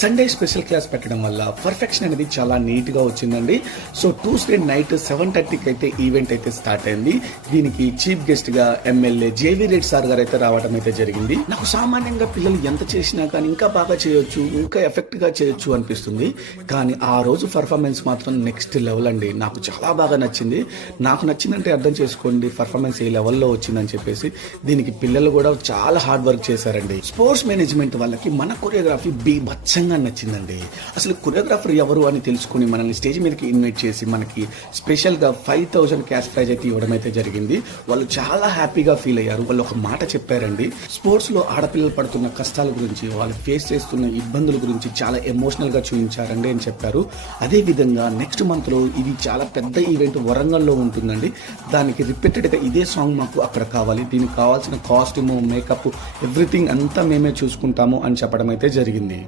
Sunday special class పెట్టడం వల్ల perfection అనేది చాలా నీట్గా వచ్చిందండి. సో ట్యూస్డే నైట్ 7:30కి అయితే ఈవెంట్ అయితే స్టార్ట్ అయింది. దీనికి చీఫ్ గెస్ట్గా ఎమ్మెల్యే జేవీ రెడ్డి సార్ గారు అయితే రావడం అయితే జరిగింది. నాకు సామాన్యంగా పిల్లలు ఎంత చేసినా కానీ ఇంకా బాగా చేయొచ్చు, ఇంకా ఎఫెక్ట్గా చేయొచ్చు అనిపిస్తుంది. కానీ ఆ రోజు పర్ఫార్మెన్స్ మాత్రం నెక్స్ట్ లెవెల్ అండి. నాకు చాలా బాగా నచ్చింది. నాకు నచ్చిందంటే అర్థం చేసుకోండి పర్ఫార్మెన్స్ ఏ లెవెల్లో వచ్చిందని చెప్పేసి. దీనికి పిల్లలు కూడా చాలా హార్డ్ వర్క్ చేశారండి. స్పోర్ట్స్ మేనేజ్మెంట్ వాళ్ళకి మన కొరియోగ్రఫీ బీభత్సంగా నచ్చిందండి. అసలు కొరియోగ్రాఫర్ ఎవరు అని తెలుసుకుని మనల్ని స్టేజ్ మీదకి ఇన్వైట్ చేసి మనకి స్పెషల్గా 5,000 క్యాష్ ప్రైజ్ అయితే ఇవ్వడం అయితే జరిగింది. వాళ్ళు చాలా హ్యాపీగా ఫీల్ అయ్యారు. వాళ్ళు ఒక మాట చెప్పారండి, స్పోర్ట్స్లో ఆడపిల్లలు పడుతున్న కష్టాల గురించి, వాళ్ళు ఫేస్ చేస్తున్న ఇబ్బందుల గురించి చాలా ఎమోషనల్గా చూపించారండి అని చెప్పారు. అదేవిధంగా నెక్స్ట్ మంత్లో ఇది చాలా పెద్ద ఈవెంట్ వరంగల్లో ఉంటుందండి. దానికి రిపీటెడ్గా ఇదే సాంగ్ మాకు అక్కడ కావాలి, దీనికి కావాల్సిన కాస్ట్యూమ్, మేకప్, ఎవ్రీథింగ్ అంతా మేమే చూసుకుంటాము అని చెప్పడం అయితే జరిగింది.